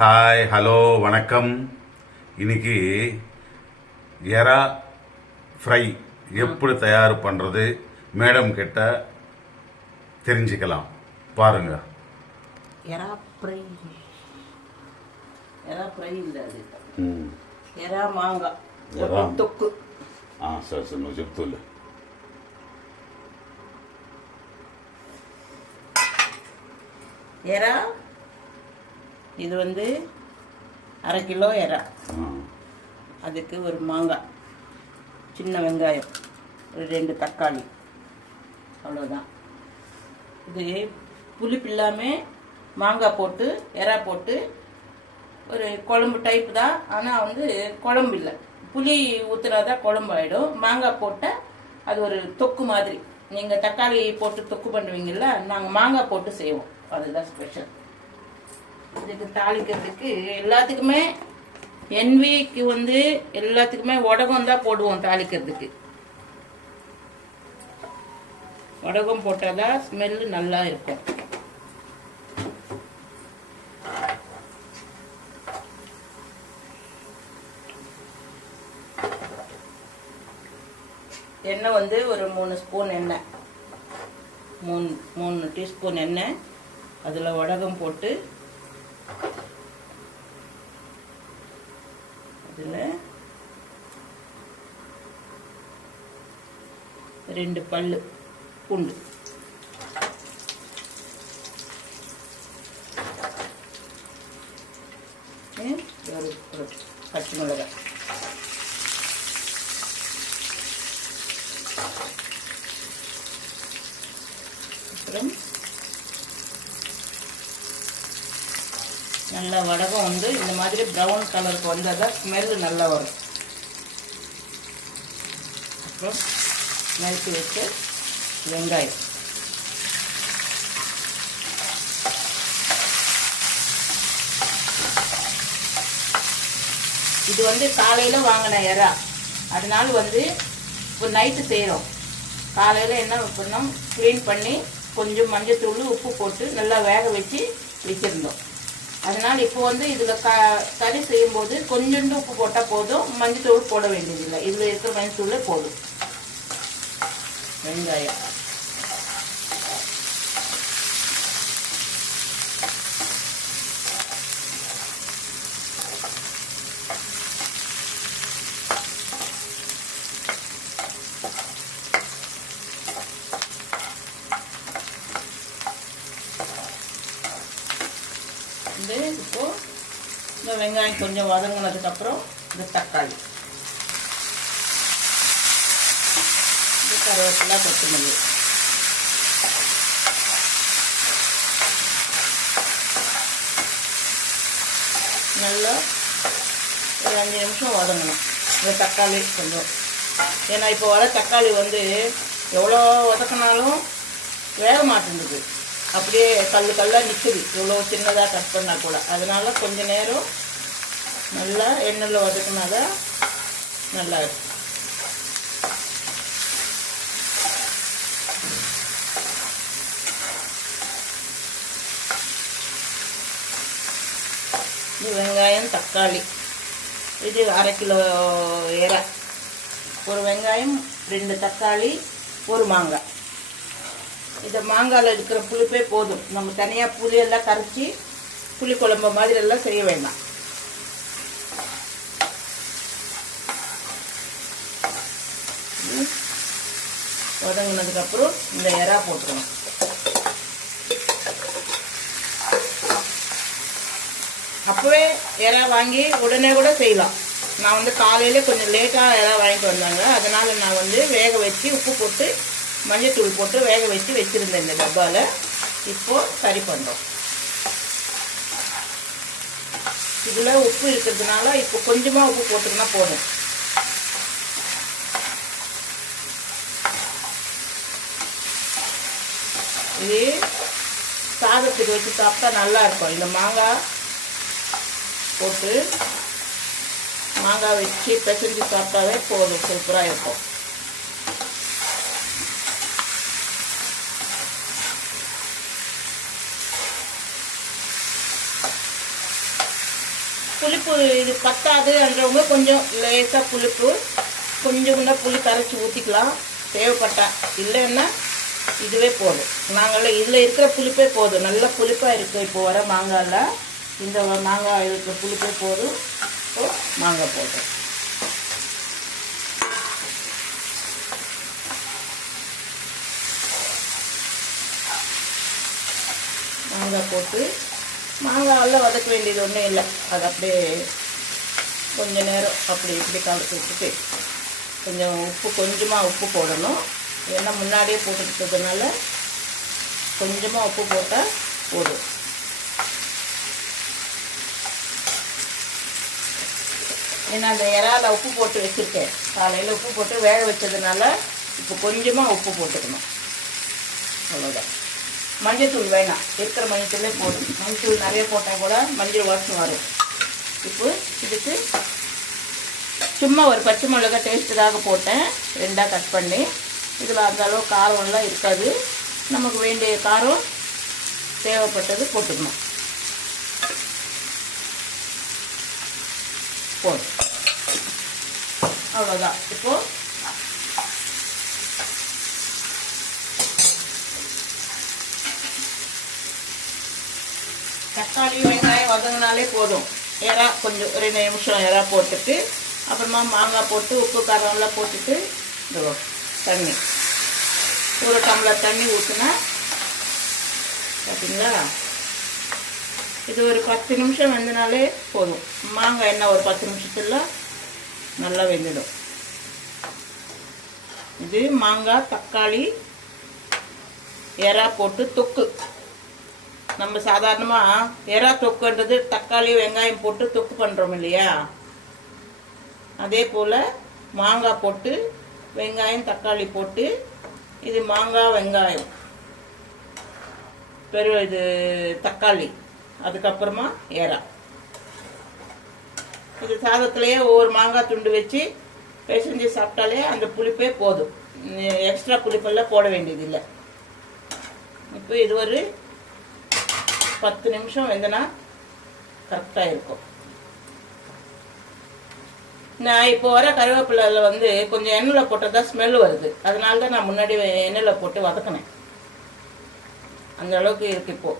Hi hello வணக்கம். இன்னைக்கு எறா ஃப்ரை எப்படி தயார் பண்ணுறது மேடம் கிட்ட தெரிஞ்சுக்கலாம். பாருங்க. எறா ஃப்ரை இல்லை, அது ఎరా మాంగా తొక్కు. సరే సరే నువ్వు చెప్తూలే. எறா இது வந்து 1/2 கிலோ எறா. அதுக்கு ஒரு மாங்காய், சின்ன வெங்காயம், ஒரு 2 தக்காளி, அவ்வளோதான். இது புளிப்பு இல்லாமல் மாங்காய் போட்டு எறா போட்டு ஒரு குழம்பு டைப் தான். ஆனால் வந்து குழம்பு இல்லை, புளி ஊற்றுனாதான் குழம்பு ஆகிடும். மாங்காய் போட்டால் அது ஒரு தொக்கு மாதிரி. நீங்கள் தக்காளி போட்டு தொக்கு பண்ணுவீங்கள்ல, நாங்கள் மாங்காய் போட்டு செய்வோம், அதுதான் ஸ்பெஷல். இதுக்கு தாளிக்கிறதுக்கு எல்லாத்துக்குமே என்விக்கு வந்து எல்லாத்துக்குமே உடகம் தான் போடுவோம் தாளிக்கிறதுக்கு. உடகம் போட்டால் தான் ஸ்மெல்லு நல்லா இருக்கும். எண்ணெய் வந்து ஒரு 3 ஸ்பூன் எண்ணெய், 3 டீஸ்பூன் எண்ணெய். அதில் வடகம் போட்டு அதில் 2 பல்லு பூண்டு, ஒரு பச்சை மிளகாய், அப்புறம் நல்லா வடகம் வந்து இந்த மாதிரி ப்ரௌன் கலருக்கு வந்தால் தான் ஸ்மெல்லு நல்லா வரும். அப்புறம் நறுக்கி வச்ச வெங்காயம், இது வந்து காலையில் வாங்கின எறா, அதனால வந்து இப்போ நைட்டு செய்கிறோம். காலையில் என்ன பண்ணோம், க்ளீன் பண்ணி கொஞ்சம் மஞ்சத்தூள் உப்பு போட்டு நல்லா வேக வச்சு வச்சுருந்தோம். அதனால் இப்போ வந்து இதில் கறி செய்யும்போது கொஞ்சோண்டு உப்பு போட்டால் போதும், மஞ்சத்தூள் போட வேண்டியதில்லை. இதில் இருக்கிற மஞ்சத்தூளே போதும். வெங்காயம், இப்போ இந்த வெங்காயம் கொஞ்சம் வதங்கினதுக்கப்புறம் இந்த தக்காளி, இந்த கருவேப்பிலை, கொத்தமல்லி, நல்லா ஒரு 5 நிமிஷம் வதங்கணும் இந்த தக்காளி கொஞ்சம். ஏன்னா இப்போ வர தக்காளி வந்து எவ்வளோ வதக்கினாலும் வேக மாட்டேங்குது, அப்படியே கல்லாக நிற்குது, இவ்வளோ சின்னதாக கட் பண்ணால் கூட. அதனால கொஞ்ச நேரம் நல்லா எண்ணெயில் வதக்குனாதான் நல்லா இருக்கும். இது வெங்காயம், தக்காளி, இது 1/2 கிலோ எறா, ஒரு வெங்காயம், 2 தக்காளி, ஒரு மாங்காய். இந்த மாங்காயில் இருக்கிற புளிப்பே போதும், நம்ம தனியாக புளியெல்லாம் கரைச்சி புளி குழம்பு மாதிரி எல்லாம் செய்ய வேண்டாம். வதங்கினதுக்கப்புறம் இந்த எறா போட்டுக்கணும். அப்போவே எறா வாங்கி உடனே கூட செய்யலாம். நான் வந்து காலையில் கொஞ்சம் லேட்டாக எறா வாங்கிட்டு வந்தாங்க, அதனால் நான் வந்து வேக வச்சு உப்பு போட்டு மஞ்சத்தூள் போட்டு வேக வச்சு வச்சுருந்தேன் இந்த டப்பாவில். இப்போது சரி பண்ணுறோம். இதில் உப்பு இருக்கிறதுனால இப்போ கொஞ்சமாக உப்பு போட்டுக்கினா போதும். இது சாதத்துக்கு வச்சு சாப்பிட்டா நல்லா இருக்கும். இந்த மாங்காய் போட்டு மாங்காய் வச்சு பிசைஞ்சு சாப்பிட்டாவே போதும், சூப்பராக இருக்கும். புளிப்பு இது பத்தாதுன்றவங்க கொஞ்சம் லேசாக புளிப்பு கொஞ்சம் கூட புளி கரைச்சி ஊற்றிக்கலாம் தேவைப்பட்டா. இல்லைன்னா இதுவே போதும். நாங்கள் இதில் இருக்கிற புளிப்பே போதும். நல்ல புளிப்பாக இருக்குது இப்போ வர மாங்காயில். இந்த மாங்காய் இருக்கிற புளிப்பே போதும். இப்போ மாங்காய் போதும். மாங்காய் போட்டு மாங்காயெல்லாம் வதக்க வேண்டியது ஒன்றும் இல்லை. அது அப்படியே கொஞ்ச நேரம் அப்படி இப்படி கலந்து விட்டுட்டு கொஞ்சம் கொஞ்சமாக உப்பு போடணும். ஏன்னா முன்னாடியே போட்டுக்கிட்டதுனால கொஞ்சமாக உப்பு போட்டால் போதும். ஏன்னா அந்த இறால உப்பு போட்டு வச்சுருக்கேன். காலையில் உப்பு போட்டு வேக வச்சதுனால இப்போ கொஞ்சமாக உப்பு போட்டுக்கணும். அவ்வளோதான். மஞ்சத்தூள் வேணாம், இருக்கிற மஞ்சத்தூளே போடும். மஞ்சத்தூள் நிறைய போட்டால் கூட மஞ்சள் வாசம் வரும். இப்போ இதுக்கு சும்மா ஒரு பச்சை மிளகாய் டேஸ்ட்டுக்காக போட்டேன், 2ஆக கட் பண்ணி. இதில் அந்த அளவு காரம்லாம் இருக்காது. நமக்கு வேண்டிய காரம் தேவைப்பட்டது போட்டுக்கணும். போதும், அவ்வளோதான். இப்போது தக்காளி வெங்காயம் வதங்கினாலே போதும். எறா கொஞ்சம் 2 நிமிஷம் எறா போட்டுட்டு அப்புறமா மாங்காய் போட்டு உப்பு காரம்லாம் போட்டுட்டு தண்ணி 1 டம்ளர் தண்ணி ஊற்றினா பார்த்தீங்களா, இது ஒரு 10 நிமிஷம் வெந்தினாலே போதும். மாங்காய் என்ன ஒரு 10 நிமிஷத்துல நல்லா வெந்துடும். இது மாங்காய் தக்காளி எறா போட்டு தொக்கு. நம்ம சாதாரணமாக எறா தொக்குன்றது தக்காளி வெங்காயம் போட்டு தொக்கு பண்ணுறோம் இல்லையா, அதே போல் மாங்காய் போட்டு வெங்காயம் தக்காளி போட்டு இது மாங்காய் வெங்காயம் இது தக்காளி அதுக்கப்புறமா எறா. இது சாதத்துலேயே ஒவ்வொரு மாங்காய் துண்டு வச்சு பிசைஞ்சு சாப்பிட்டாலே அந்த புளிப்பே போதும். எக்ஸ்ட்ரா புளிப்பெல்லாம் போட வேண்டியது இல்லை. இப்போ இது ஒரு 10 நிமிஷம் வெந்தனா கரெக்டாக இருக்கும். நான் இப்போ வர கருவேப்பிலையில் வந்து கொஞ்சம் எண்ணெயில் போட்டதா ஸ்மெல் வருது. அதனால தான் நான் முன்னாடி எண்ணெயில் போட்டு வதக்கினேன். அந்த அளவுக்கு இருக்கு. இப்போ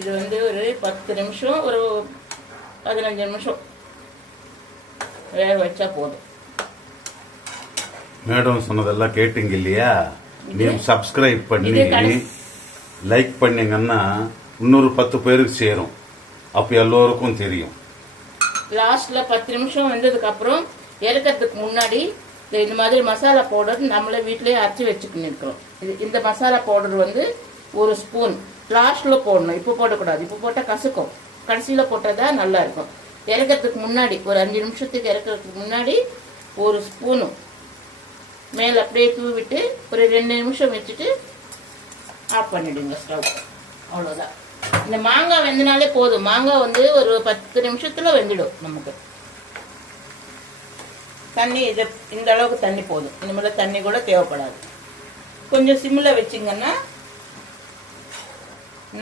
இது வந்து ஒரு 10 நிமிஷம் ஒரு 15 நிமிஷம் வேக வச்சா போதும். மேடம் சொன்னதெல்லாம் கேட்டீங்க இல்லையா? நீங்க சப்ஸ்கிரைப் பண்ணி லைக் பண்ணீங்கன்னா இன்னொரு 10 பேருக்கு சேரும். அப்போ எல்லோருக்கும் தெரியும். லாஸ்ட்ல 10 நிமிஷம் வந்ததுக்கு அப்புறம் இறக்கிறதுக்கு முன்னாடி இந்த மாதிரி மசாலா பவுடர் நம்மளே வீட்டிலேயே அரைச்சி வச்சுக்கின்னு இருக்கிறோம். இந்த மசாலா பவுடர் வந்து 1 ஸ்பூன் லாஸ்ட்ல போடணும். இப்போ போடக்கூடாது. இப்போ போட்டால் கசக்கும். கடைசியில் போட்டால் தான் நல்லா இருக்கும். இறக்கிறதுக்கு முன்னாடி ஒரு 5 நிமிஷத்துக்கு இறக்கிறதுக்கு முன்னாடி 1 ஸ்பூனு மேலே அப்படியே தூவிட்டு ஒரு 2 நிமிஷம் வச்சுட்டு ஆஃப் பண்ணிடுங்க ஸ்டவ். அவ்வளோதான். இந்த மாங்காய் வெந்தினாலே போதும். மாங்காய் வந்து ஒரு 10 நிமிஷத்துல வெந்துடும் நமக்கு. தண்ணி இந்த அளவுக்கு தண்ணி போதும். இனிமேல் தண்ணி கூட தேவைப்படாது. கொஞ்சம் சிம்மில் வச்சிங்கன்னா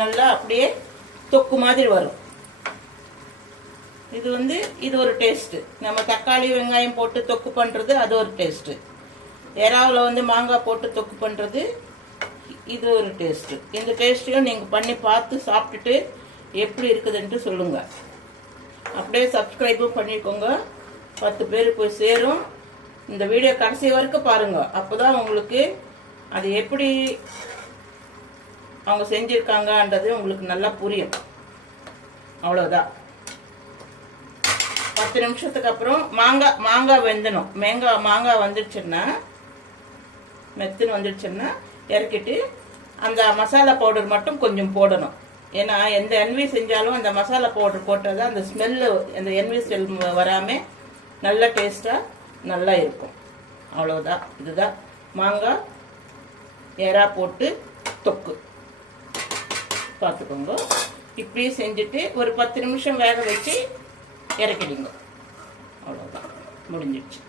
நல்லா அப்படியே தொக்கு மாதிரி வரும். இது ஒரு டேஸ்ட்டு. நம்ம தக்காளி வெங்காயம் போட்டு தொக்கு பண்ணுறது அது ஒரு டேஸ்ட்டு. எறாவில் வந்து மாங்காய் போட்டு தொக்கு பண்ணுறது இது ஒரு டேஸ்ட்டு. இந்த டேஸ்ட்டையும் நீங்கள் பண்ணி பார்த்து சாப்பிட்டுட்டு எப்படி இருக்குதுன்ட்டு சொல்லுங்கள். அப்படியே சப்ஸ்கிரைபும் பண்ணிக்கோங்க. 10 பேருக்கு போய் சேரும். இந்த வீடியோ கடைசி வரைக்கும் பாருங்கள். அப்போ தான் உங்களுக்கு அது எப்படி அவங்க செஞ்சுருக்காங்கன்றது உங்களுக்கு நல்லா புரியும். அவ்வளோதான். 10 நிமிஷத்துக்கு அப்புறம் மாங்காய் வெந்தணும். மாங்காய் வந்துடுச்சுன்னா மெத்துன்னு வந்துடுச்சுன்னா இறக்கிட்டு அந்த மசாலா பவுடர் மட்டும் கொஞ்சம் போடணும். ஏன்னா எந்த எண்ணெய் செஞ்சாலும் அந்த மசாலா பவுடர் போட்டால் தான் அந்த ஸ்மெல்லு, அந்த எண்ணெய் ஸ்மெல் வராமல் நல்ல டேஸ்ட்டாக நல்லா இருக்கும். அவ்வளோதான். இதுதான் மாங்காய் எறா போட்டு தொக்கு. பார்த்துக்கோங்க. இப்படி செஞ்சுட்டு ஒரு 10 நிமிஷம் வேக வச்சு இறக்கிடுங்க. அவ்வளோதான், முடிஞ்சிடுச்சு.